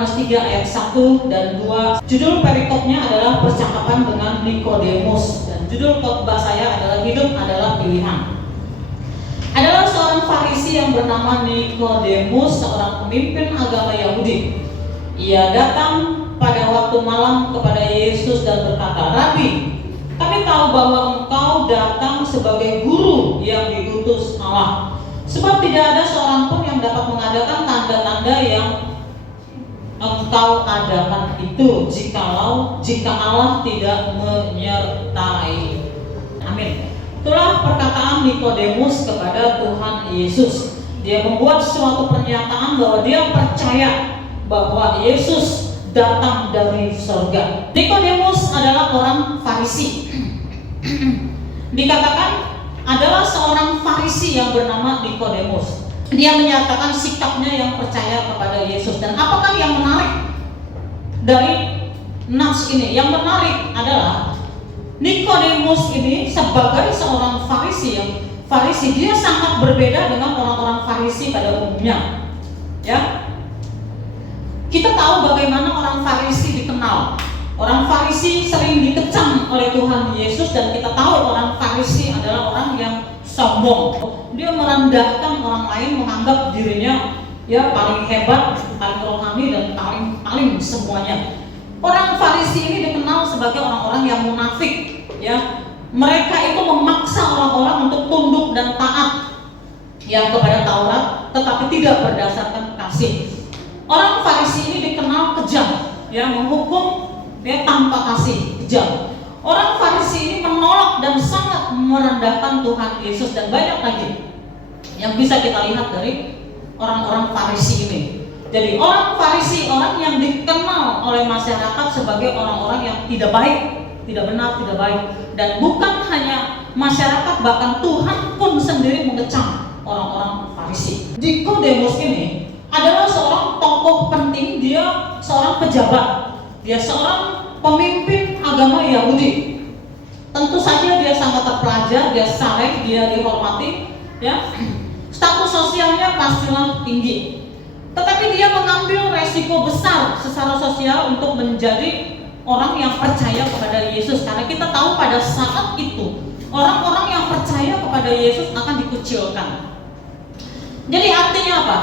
Yohanes 3 ayat 1 dan 2. Judul perikopnya adalah percakapan dengan Nikodemus, dan judul khotbah saya adalah hidup adalah pilihan. Adalah seorang Farisi yang bernama Nikodemus, seorang pemimpin agama Yahudi. Ia datang pada waktu malam kepada Yesus dan berkata, "Rabi, kami tahu bahwa engkau datang sebagai guru yang diutus Allah. Sebab tidak ada seorang pun yang dapat mengadakan tanda-tanda yang engkau adakan itu jika Allah tidak menyertai." Amin. Itulah perkataan Nikodemus kepada Tuhan Yesus. Dia membuat suatu pernyataan bahwa dia percaya bahwa Yesus datang dari surga. Nikodemus adalah orang Farisi. Dikatakan adalah seorang Farisi yang bernama Nikodemus. Dia menyatakan sikapnya yang percaya kepada Yesus. Dan apakah yang menarik dari nas ini? Yang menarik adalah Nikodemus ini sebagai seorang Farisi, dia sangat berbeda dengan orang-orang Farisi pada umumnya. Ya, kita tahu bagaimana orang Farisi dikenal. Orang Farisi sering dikecam oleh Tuhan Yesus, dan kita tahu orang Farisi adalah orang yang sombong. Dia merendahkan orang lain, menganggap dirinya ya paling hebat, paling rohani, dan paling semuanya. Orang Farisi ini dikenal sebagai orang-orang yang munafik. Ya, mereka itu memaksa orang-orang untuk tunduk dan taat yang kepada Taurat, tetapi tidak berdasarkan kasih. Orang Farisi ini dikenal kejam, ya, menghukum ya tanpa kasih, kejam. Orang Farisi ini menolak dan sangat merendahkan Tuhan Yesus, dan banyak lagi yang bisa kita lihat dari orang-orang Farisi ini. Jadi orang Farisi, orang yang dikenal oleh masyarakat sebagai orang-orang yang tidak baik, tidak benar, tidak baik. Dan bukan hanya masyarakat, bahkan Tuhan pun sendiri mengecam orang-orang Farisi. Nikodemus ini adalah seorang tokoh penting, dia seorang pejabat, dia seorang pemimpin agama Yahudi. Tentu saja dia sangat terpelajar, dia saleh, dia dihormati, ya. Status sosialnya pastilah tinggi. Tetapi dia mengambil resiko besar secara sosial untuk menjadi orang yang percaya kepada Yesus, karena kita tahu pada saat itu orang-orang yang percaya kepada Yesus akan dikucilkan. Jadi artinya apa?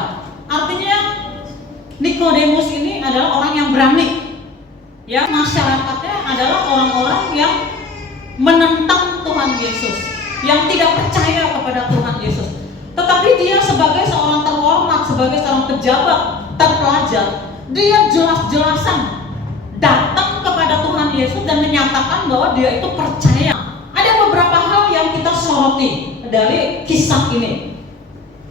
Artinya Nikodemus ini adalah orang yang berani. Ya, masyarakatnya adalah orang-orang yang menentang Tuhan Yesus, yang tidak percaya kepada Tuhan Yesus. Tetapi dia sebagai seorang terhormat, sebagai seorang pejabat terpelajar, dia jelas-jelasan datang kepada Tuhan Yesus dan menyatakan bahwa dia itu percaya. Ada beberapa hal yang kita soroti dari kisah ini,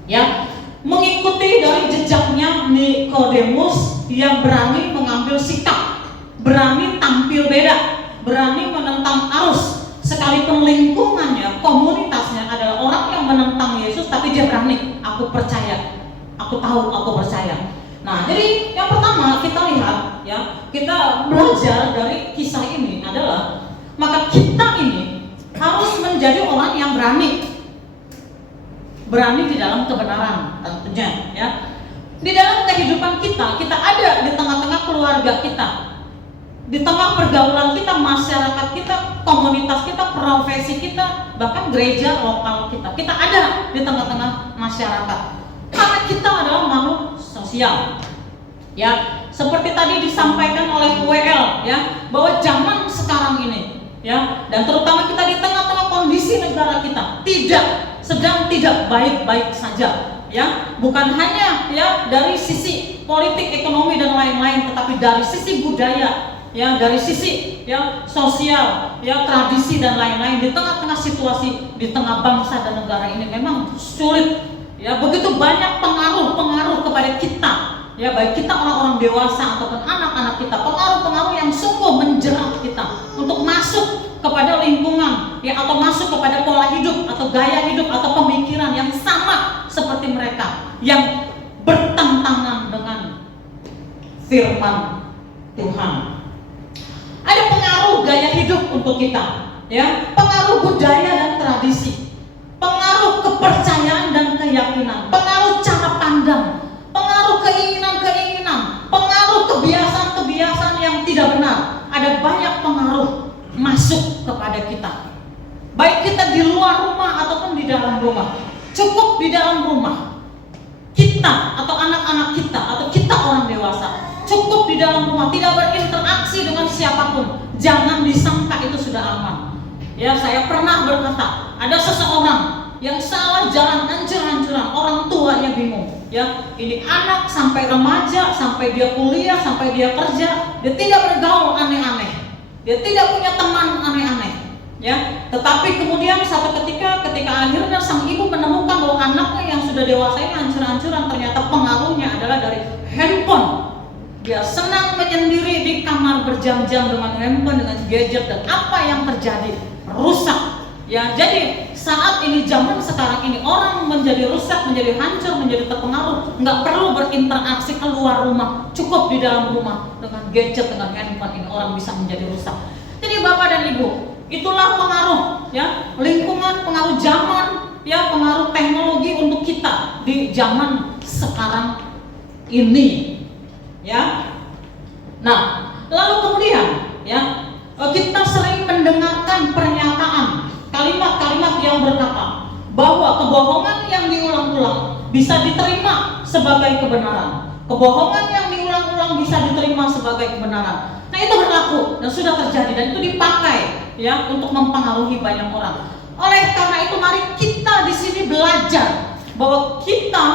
ya, mengikuti dari jejaknya Nikodemus yang berani mengambil sikap, berani tampil beda, berani menentang arus, sekalipun lingkungannya, komunitasnya adalah orang yang menentang Yesus, tapi dia berani, aku percaya, aku tahu, aku percaya. Nah, jadi yang pertama kita lihat, ya, kita belajar dari kisah ini adalah maka kita ini harus menjadi orang yang berani di dalam kebenaran, tentunya, ya. Di dalam kehidupan kita ada di tengah-tengah keluarga kita, di tengah pergaulan kita, masyarakat kita, komunitas kita, profesi kita, bahkan gereja lokal kita ada di tengah-tengah masyarakat. Karena kita adalah makhluk sosial, ya, seperti tadi disampaikan oleh WL, ya, bahwa zaman sekarang ini, ya, dan terutama kita di tengah-tengah kondisi negara kita sedang tidak baik-baik saja, ya, bukan hanya ya dari sisi politik, ekonomi dan lain-lain, tetapi dari sisi budaya, ya, dari sisi ya sosial, ya, tradisi dan lain-lain. Di tengah-tengah situasi, di tengah bangsa dan negara ini memang sulit, ya, begitu banyak pengaruh kepada kita, ya, baik kita orang-orang dewasa ataupun anak-anak kita, pengaruh-pengaruh yang sungguh menjerat kita untuk masuk kepada lingkungan, ya, atau masuk kepada pola hidup atau gaya hidup atau pemikiran yang sama seperti mereka, yang bertentangan dengan firman Tuhan. Ada pengaruh gaya hidup untuk kita, ya, pengaruh budaya dan tradisi, pengaruh kepercayaan dan keyakinan, pengaruh cara pandang, pengaruh keinginan-keinginan, pengaruh kepada kita. Baik kita di luar rumah ataupun di dalam rumah. Cukup di dalam rumah. Kita atau anak-anak kita atau kita orang dewasa cukup di dalam rumah, tidak berinteraksi dengan siapapun. Jangan disangka itu sudah aman. Ya, saya pernah berkata, ada seseorang yang salah jalan hancur-hancuran, orang tuanya bingung. Ya, ini anak sampai remaja, sampai dia kuliah, sampai dia kerja, dia tidak bergaul aneh-aneh. Dia tidak punya teman aneh-aneh. Ya, tetapi kemudian satu ketika akhirnya sang ibu menemukan bahwa anaknya yang sudah dewasa ini hancur-hancuran, ternyata pengaruhnya adalah dari handphone. Dia senang menyendiri di kamar berjam-jam dengan handphone, dengan gadget, dan apa yang terjadi? Rusak. Ya, jadi saat ini, zaman sekarang ini, orang menjadi rusak, menjadi hancur, menjadi terpengaruh. Nggak perlu berinteraksi keluar rumah, cukup di dalam rumah dengan gadget, dengan handphone ini orang bisa menjadi rusak. Jadi Bapak dan Ibu, itulah pengaruh, ya, lingkungan, pengaruh zaman, ya, pengaruh teknologi untuk kita di zaman sekarang ini, ya. Nah, lalu kemudian, ya, kita sering mendengarkan pernyataan, kalimat-kalimat yang berkata bahwa kebohongan yang diulang-ulang bisa diterima sebagai kebenaran. Kebohongan yang diulang-ulang bisa diterima sebagai kebenaran. Nah, itu berlaku dan sudah terjadi dan itu dipakai, ya, untuk mempengaruhi banyak orang. Oleh karena itu, mari kita di sini belajar bahwa kita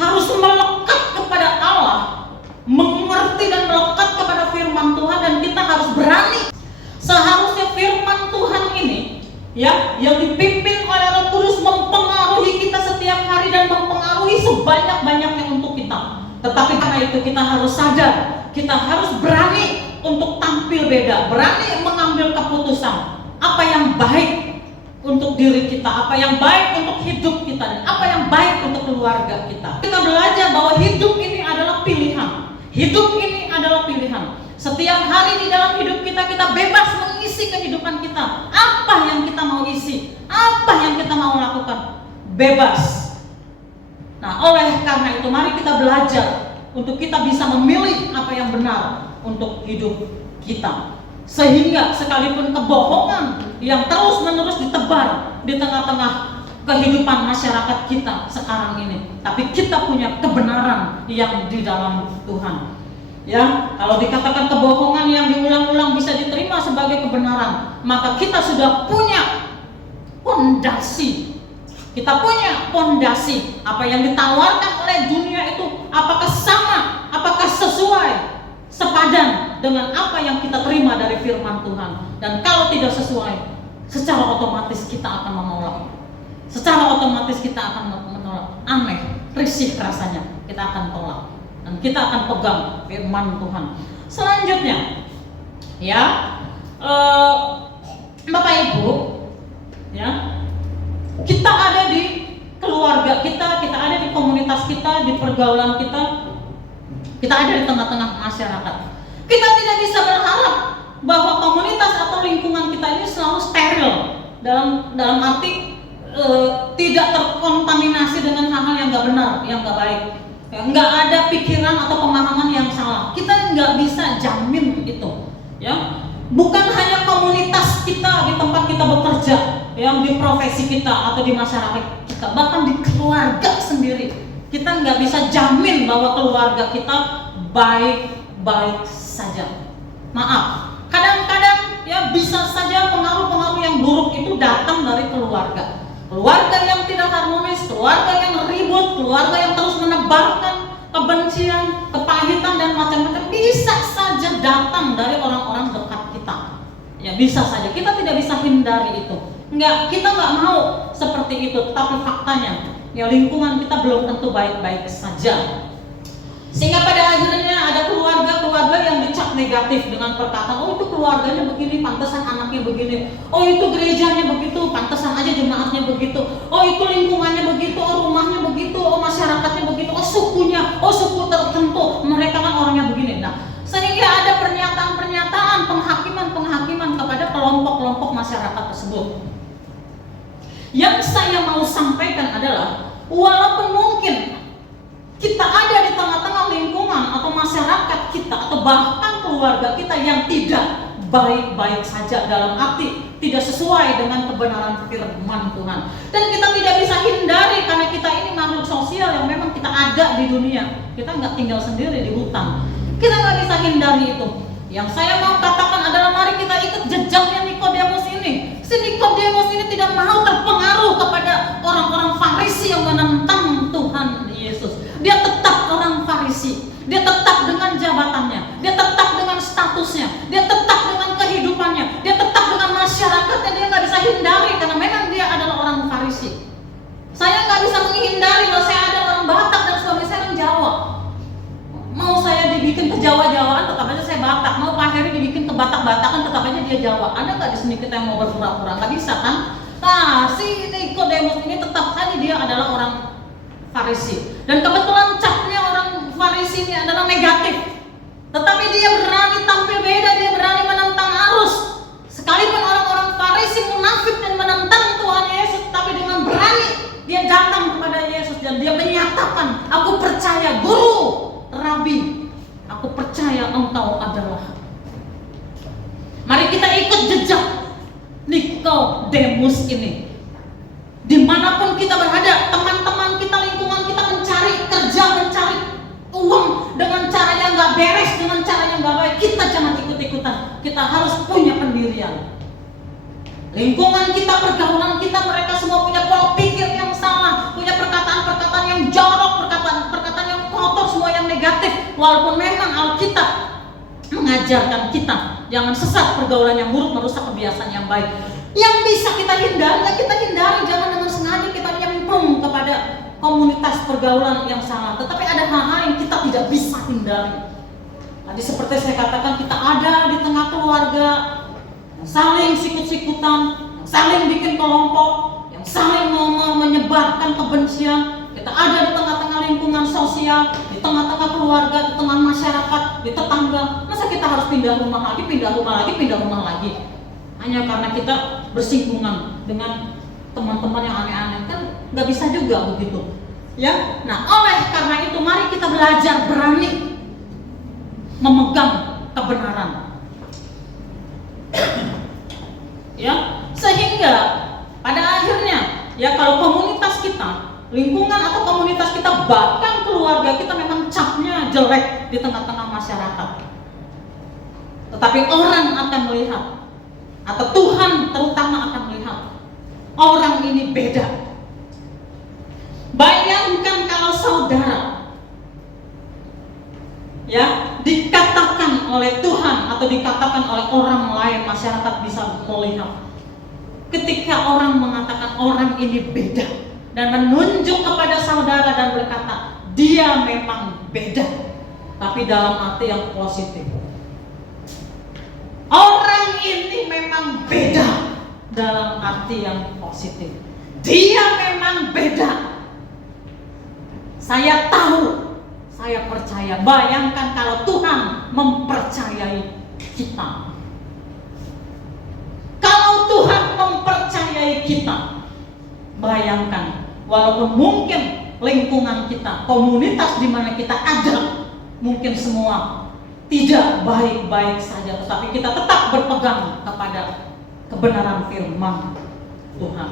harus melekat kepada Allah, mengerti dan melekat kepada firman Tuhan, dan kita harus berani. Seharusnya firman Tuhan ini, ya, yang dipimpin oleh Roh Kudus mempengaruhi kita setiap hari dan mempengaruhi sebanyak-banyaknya untuk kita. Tetapi karena itu kita harus sadar, kita harus berani untuk tampil beda, berani mengambil keputusan apa yang baik untuk diri kita, apa yang baik untuk hidup kita, dan apa yang baik untuk keluarga kita. Kita belajar bahwa hidup ini adalah pilihan. Hidup ini adalah pilihan. Setiap hari di dalam hidup kita, kita bebas mengisi kehidupan kita. Apa yang kita mau isi, apa yang kita mau lakukan, bebas. Nah, oleh karena itu mari kita belajar untuk kita bisa memilih apa yang benar untuk hidup kita. Sehingga sekalipun kebohongan yang terus-menerus ditebar di tengah-tengah kehidupan masyarakat kita sekarang ini, tapi kita punya kebenaran yang di dalam Tuhan. Ya, kalau dikatakan kebohongan yang diulang-ulang bisa diterima sebagai kebenaran, maka kita sudah punya fondasi. Kita punya fondasi. Apa yang ditawarkan oleh dunia itu apakah sama, apakah sesuai, sepadan dengan apa yang kita terima dari firman Tuhan. Dan kalau tidak sesuai, secara otomatis kita akan menolak. Secara otomatis kita akan menolak. Aneh, risih rasanya, kita akan tolak. Dan kita akan pegang firman Tuhan. Selanjutnya, ya, Bapak Ibu, ya, kita ada di keluarga kita ada di komunitas kita, di pergaulan kita ada di tengah-tengah masyarakat. Kita tidak bisa berharap bahwa komunitas atau lingkungan kita ini selalu steril, dalam arti tidak terkontaminasi dengan hal-hal yang nggak benar, yang nggak baik. Nggak ada pikiran atau pemahaman yang salah. Kita nggak bisa jamin itu, ya. Bukan hanya komunitas kita di tempat kita bekerja, yang di profesi kita atau di masyarakat kita, bahkan di keluarga sendiri, kita nggak bisa jamin bahwa keluarga kita baik-baik saja. Maaf, kadang-kadang ya bisa saja pengaruh-pengaruh yang buruk itu datang dari keluarga. Keluarga yang tidak harmonis, keluarga yang ribut, keluarga yang terus menebarkan kebencian, kepahitan dan macam-macam, bisa saja datang dari orang-orang dekat kita. Ya, bisa saja. Kita tidak bisa hindari itu. Kita nggak mau seperti itu. Tapi faktanya, ya, lingkungan kita belum tentu baik-baik saja. Sehingga pada akhirnya ada keluarga yang dicap negatif dengan perkataan, oh itu keluarganya begini, pantesan anaknya begini. Oh itu gerejanya begitu, pantesan aja jemaatnya begitu. Oh itu lingkungannya begitu, oh rumahnya begitu, oh masyarakatnya begitu, oh sukunya, oh suku tertentu, mereka kan orangnya begini. Nah, sehingga ada pernyataan-pernyataan penghakiman kepada kelompok-kelompok masyarakat tersebut. Yang saya mau sampaikan adalah, walaupun mungkin kita ada di tengah-tengah lingkungan atau masyarakat kita atau bahkan keluarga kita yang tidak baik-baik saja, dalam arti tidak sesuai dengan kebenaran firman Tuhan. Dan kita tidak bisa hindari karena kita ini makhluk sosial yang memang kita ada di dunia. Kita nggak tinggal sendiri di hutan. Kita nggak bisa hindari itu. Yang saya mau katakan adalah mari kita ikut jejaknya Nikodemus ini. Si Nikodemus ini tidak mau terpengaruh kepada orang-orang Farisi yang menentang Tuhan Yesus. Dia tetap orang Farisi. Dia tetap dengan jabatannya, dia tetap dengan statusnya, dia tetap dengan kehidupannya, dia tetap dengan masyarakatnya. Dia nggak bisa hindari karena memang dia adalah orang Farisi. Saya nggak bisa menghindari kalau saya ada orang Batak dan suami saya orang Jawa. Mau saya dibikin ke Jawa-Jawaan, tetap aja saya Batak. Mau Pak Heri dibikin ke Batak-Batakan, tetap aja dia Jawa. Ada nggak di sini kita yang mau berpura-pura? Nggak bisa kan? Nah, si Nikodemus ini tetap saja dia adalah orang Farisi. Dan kebetulan capnya orang Farisi ini adalah negatif. Tetapi dia berani tampil beda, dia berani menentang arus. Sekalipun orang-orang Farisi munafik dan menentang Tuhan Yesus, tapi dengan berani dia datang kepada Yesus dan dia menyatakan, aku percaya guru, Rabi, aku percaya engkau adalah. Mari kita ikut jejak Nikodemus ini. Dimanapun kita berada, teman-teman kita, lingkungan kita mencari kerja, mencari uang dengan cara yang gak beres, dengan cara yang gak baik, kita jangan ikut-ikutan. Kita harus punya pendirian. Lingkungan kita, pergaulan kita, mereka semua punya pola pikir yang salah, punya perkataan-perkataan yang jorok, perkataan-perkataan yang kotor, semua yang negatif. Walaupun memang Alkitab mengajarkan kita jangan sesat, pergaulan yang buruk merusak kebiasaan yang baik. Yang bisa kita hindari, kita hindari. Jangan dengan sengaja kita nyemplung kepada komunitas pergaulan yang salah. Tetapi ada hal-hal yang kita tidak bisa hindari. Tadi seperti saya katakan, kita ada di tengah keluarga yang saling sikut-sikutan, yang saling bikin kelompok, yang saling menyebarkan kebencian. Kita ada di tengah-tengah lingkungan sosial, di tengah-tengah keluarga, di tengah masyarakat, di tetangga. Masa kita harus pindah rumah lagi, pindah rumah lagi, pindah rumah lagi? Hanya karena kita bersinggungan dengan teman-teman yang aneh-aneh, kan nggak bisa juga begitu, ya. Nah, oleh karena itu mari kita belajar berani memegang kebenaran, ya. Sehingga pada akhirnya, ya, kalau komunitas kita, lingkungan atau komunitas kita, bahkan keluarga kita memang capnya jelek di tengah-tengah masyarakat, tetapi orang akan melihat, atau Tuhan terutama akan melihat, orang ini beda. Bayangkan kalau saudara, ya, dikatakan oleh Tuhan atau dikatakan oleh orang lain, masyarakat bisa melihat. Ketika orang mengatakan orang ini beda dan menunjuk kepada saudara dan berkata dia memang beda, tapi dalam arti yang positif. Orang ini memang beda dalam arti yang positif. Dia memang beda. Saya tahu, saya percaya. Bayangkan kalau Tuhan mempercayai kita. Kalau Tuhan mempercayai kita, bayangkan, walaupun mungkin lingkungan kita, komunitas di mana kita ada, mungkin semua tidak baik-baik saja, tetapi kita tetap berpegang kepada kebenaran firman Tuhan.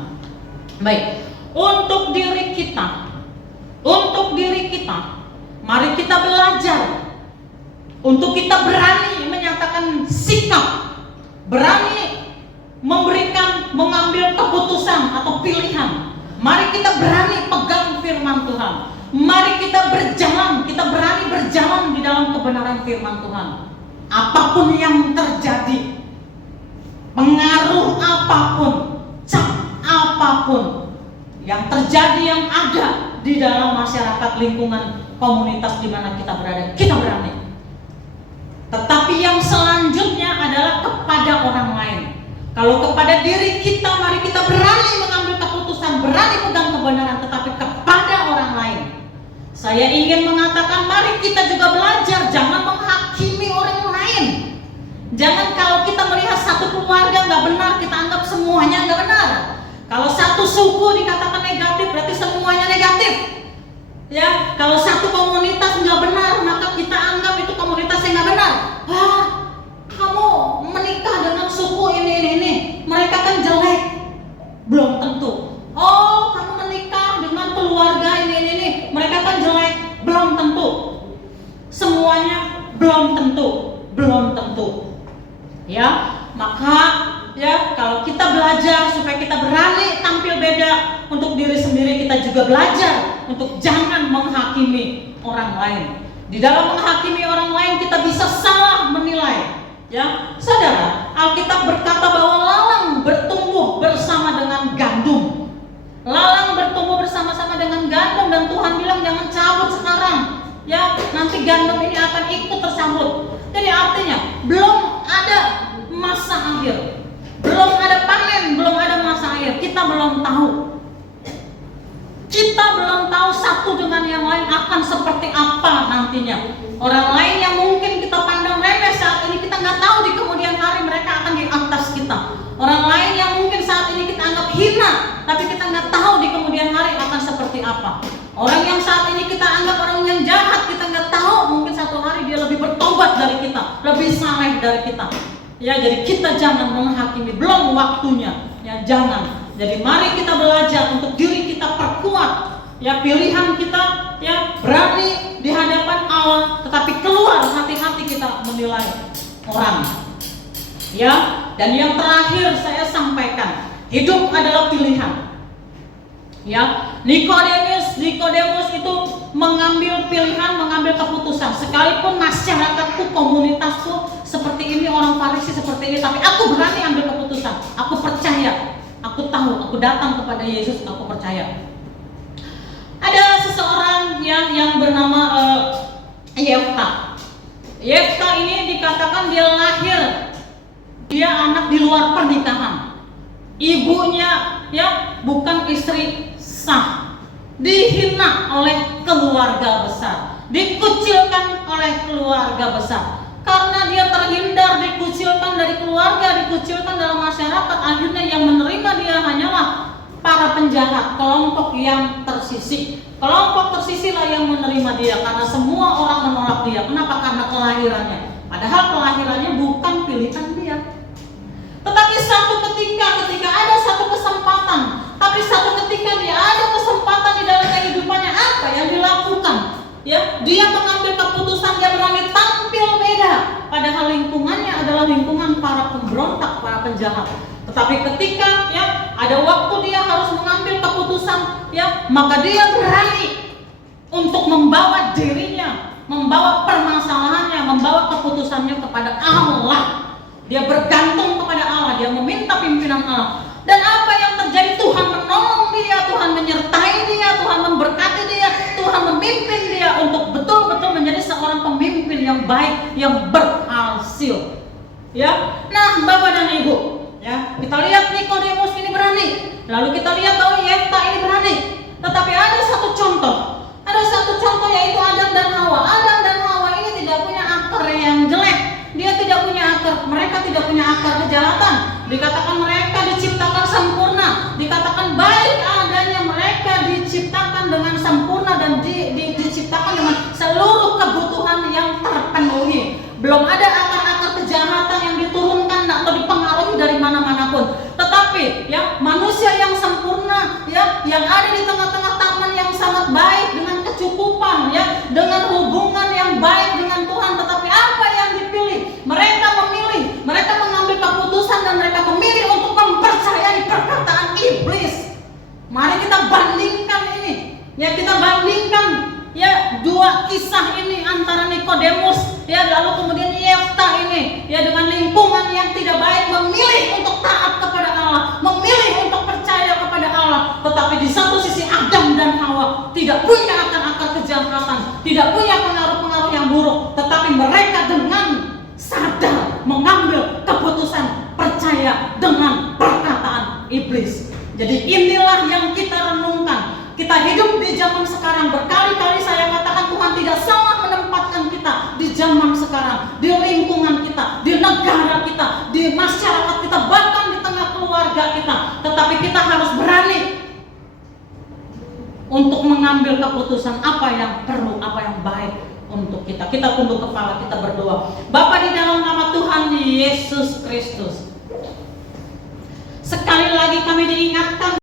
Baik, untuk diri kita, mari kita belajar untuk kita berani menyatakan sikap, berani mengambil keputusan atau pilihan. Mari kita berani pegang firman Tuhan. Mari kita berani berjalan di dalam kebenaran firman Tuhan. Apapun yang terjadi, pengaruh apapun, cap apapun yang terjadi, yang ada di dalam masyarakat, lingkungan, komunitas di mana kita berada, kita berani. Tetapi yang selanjutnya adalah kepada orang lain. Kalau kepada diri kita, mari kita berani mengambil keputusan, berani pegang kebenaran, tetapi kepada orang lain, saya ingin mengatakan, mari kita juga belajar jangan menghakimi orang lain. Jangan kalau kita melihat satu keluarga nggak benar, kita anggap semuanya nggak benar. Kalau satu suku dikatakan negatif, berarti semuanya negatif. Ya, kalau satu komunitas nggak benar, maka kita anggap itu komunitas yang nggak benar. Kamu menikah semuanya belum tentu. Ya, maka ya kalau kita belajar supaya kita berani tampil beda untuk diri sendiri, kita juga belajar untuk jangan menghakimi orang lain. Di dalam menghakimi orang lain kita bisa salah menilai. Ya, saudara, Alkitab berkata bahwa lalang bertumbuh bersama dengan gandum. Lalang bertumbuh bersama-sama dengan gandum, dan Tuhan bilang jangan cabut sekarang. Ya, nanti gandum ini akan ikut tersambut. Jadi artinya belum ada masa akhir, belum ada panen, belum ada masa akhir. Kita belum tahu. Kita belum tahu satu dengan yang lain akan seperti apa nantinya. Orang lain yang mungkin kita pandang remeh saat ini, kita nggak tahu di kemudian hari mereka akan di atas kita. Orang lain yang mungkin saat ini kita anggap hina, tapi kita nggak tahu di kemudian hari akan seperti apa. Orang yang saat ini kita anggap orang yang jahat, kita nggak tahu mungkin satu hari dia lebih bertobat dari kita, lebih saleh dari kita. Ya, jadi kita jangan menghakimi, belum waktunya. Ya, jangan. Jadi mari kita belajar untuk diri kita perkuat. Ya, pilihan kita ya berani di hadapan Allah, tetapi keluar hati-hati kita menilai orang. Ya, dan yang terakhir saya sampaikan, hidup adalah pilihan. Ya, Nikodemus itu mengambil pilihan, mengambil keputusan. Sekalipun masyarakatku, komunitasku seperti ini, orang Farisi seperti ini, tapi aku berani ambil keputusan. Aku percaya, aku tahu, aku datang kepada Yesus, aku percaya. Ada seseorang yang bernama Yefta. Yefta ini dikatakan dia lahir, dia anak di luar pernikahan. Ibunya ya bukan istri sah, dihina oleh keluarga besar, dikucilkan oleh keluarga besar. Karena dia terhindar, dikucilkan dari keluarga, dikucilkan dalam masyarakat, akhirnya yang menerima dia hanyalah para penjahat, kelompok yang tersisih. Kelompok tersisih lah yang menerima dia, karena semua orang menolak dia. Kenapa? Karena kelahirannya. Padahal kelahirannya bukan pilihan dia. Tetapi satu ketika ada satu kesempatan, tapi satu ketika dia ada kesempatan di dalam kehidupannya, apa yang dilakukan? Ya, dia mengambil keputusan, dia berani tampil beda. Padahal lingkungannya adalah lingkungan para pemberontak, para penjahat. Tetapi ketika ya ada waktu dia harus mengambil keputusan, ya maka dia berani untuk membawa dirinya, membawa permasalahannya, membawa keputusannya kepada Allah. Dia bergantung kepada Allah, dia meminta pimpinan Allah. Dan apa yang terjadi? Tuhan menolong dia, Tuhan menyertai dia, Tuhan memberkati dia, Tuhan memimpin dia untuk betul-betul menjadi seorang pemimpin yang baik, yang berhasil. Ya, nah Bapak dan Ibu, ya kita lihat Nikodemus ini berani, lalu kita lihat bahwa Yefta ini berani. Tetapi ada satu contoh yaitu Adam dan Hawa. Adam dan Hawa ini tidak punya akar yang jelek, dia tidak punya akar, mereka tidak punya akar kejahatan. Dikatakan mereka diciptakan sempurna, dikatakan baik adanya, mereka diciptakan dengan sempurna dan diciptakan dengan seluruh kebutuhan yang terpenuhi. Belum ada akar-akar kejahatan yang diturunkan atau dipengaruhi dari mana-manapun. Tetapi ya manusia yang sempurna, ya yang ada di tengah-tengah taman yang sangat baik, dengan kecukupan, ya dengan hubungan yang baik dengan Tuhan. Tetapi apa yang dipilih? Mereka memilih, mereka mengambil keputusan dan mereka memilih untuk mempercayai perkataan iblis. Mari kita bandingkan ini. Ya kita bandingkan ya dua kisah ini antara Nikodemus ya lalu kemudian Yefta ini ya dengan lingkungan yang tidak baik, memilih untuk taat kepada Allah, memilih untuk percaya kepada Allah. Tetapi di satu sisi Adam dan Hawa tidak punya akar-akar kejahatan, tidak punya pengaruh-pengaruh yang buruk, tetapi mereka dengan sadar mengambil keputusan percaya dengan perkataan iblis. Jadi inilah yang kita renungkan. Kita hidup di zaman sekarang, berkali-kali saya katakan Tuhan tidak salah menempatkan kita di zaman sekarang, di lingkungan kita, di negara kita, di masyarakat kita, bahkan di tengah keluarga kita. Tetapi kita harus berani untuk mengambil keputusan apa yang perlu, apa yang baik untuk kita. Kita tunduk kepala, kita berdoa. Bapa, di dalam nama Tuhan Yesus Kristus, sekali lagi kami diingatkan